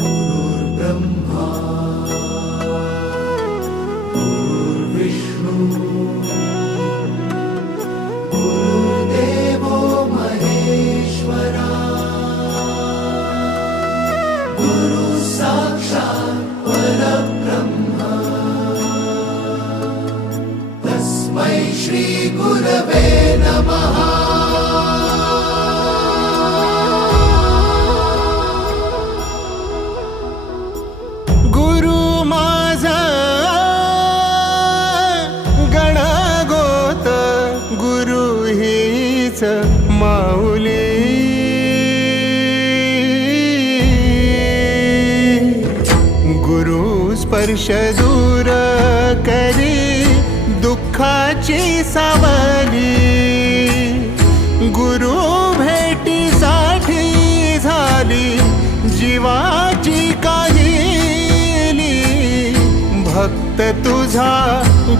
गुरुर्ब्रह्मा गुरुर्विष्णू गुरुर्देवो महेश्वरा गुरु साक्षात् परब्रह्म तस्मै श्री गुरवे नमः। माऊली गुरु स्पर्श दूर करी दुःखाची सावली, गुरु भेटीसाठी झाली जीवाची काहिली। भक्त तुझा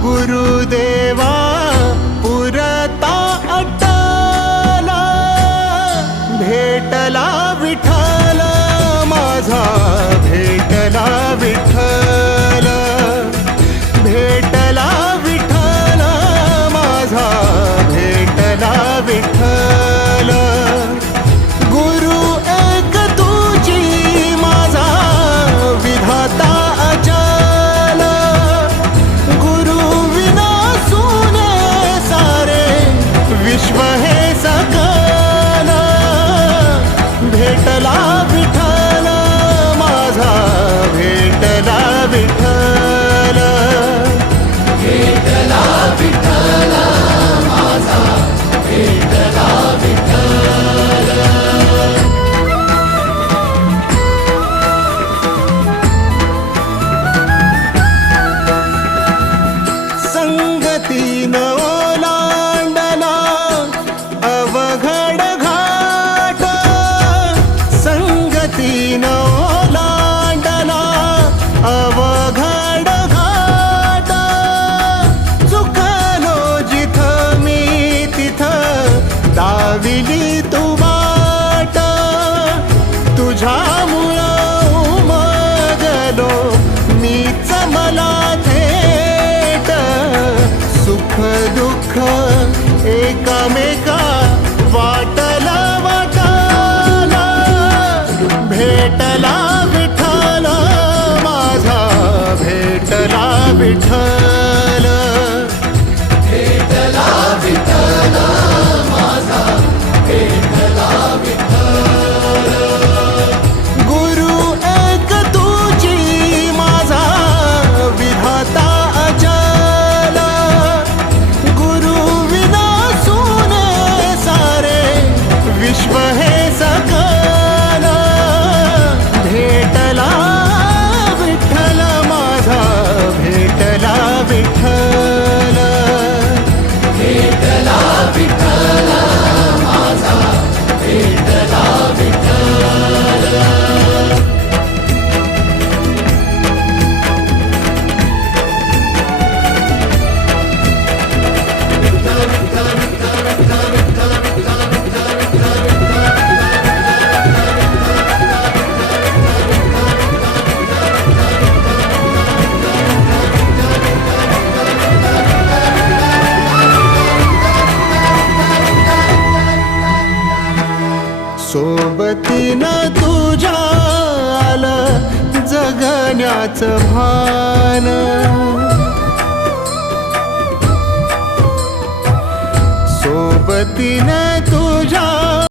गुरुदेवा पुरता भेटला विठ्ठल माझा, भेटला विठ्ठल, भेटला विठ्ठल माझा, भेटला विठ्ठल। गुरु एक तुझी माझा विधाता अचल, गुरु विना सुने सारे विश्व हे सकल। भेटला विठ्ठल माझा, भेटला विठ्ठल, भेटला विठ्ठल माझा, भेटला विठ्ठल। संगतीनं ओलांडला अवघड घाट, संगतीनं ओलांडला अवघड घाट। चुकलो जिथं मी तिथं दाविली तू वाट, तुझ्यामुळं उमगलो मीच मला थेट। सुख दुःख एकामेका वाटला वाटाला, भेटला विठ्ठल माझा, भेटला विठ्ठल, भेटला विठ्ठल माझा, भेटला विठ्ठल। गुरु एक तुझी माझा विधाता अचल, गुरु विना सुने सारे विश्व हे सकल। भेटला विठ्ठल माझा, भेटला विठ्ठल, भेटला विठ्ठल माझा, भेटला विठ्ठल। सोबतीनं तुझ्या आलं जगण्याचं भान, सोबतीनं तुझ्या